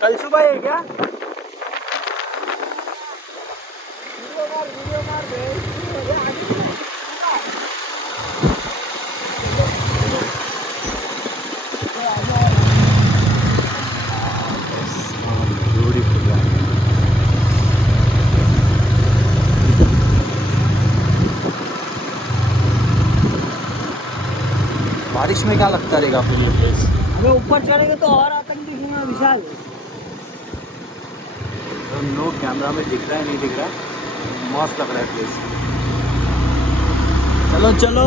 कल सुबह है क्या? बारिश में क्या लगता रहेगा फिर ये प्लेस? अगर ऊपर चढ़ेंगे तो और आतंक दिखेगा विशाल। तो नो कैमरा में दिख रहा है नहीं दिख रहा है, मस्त लग रहा है प्लेस। चलो चलो।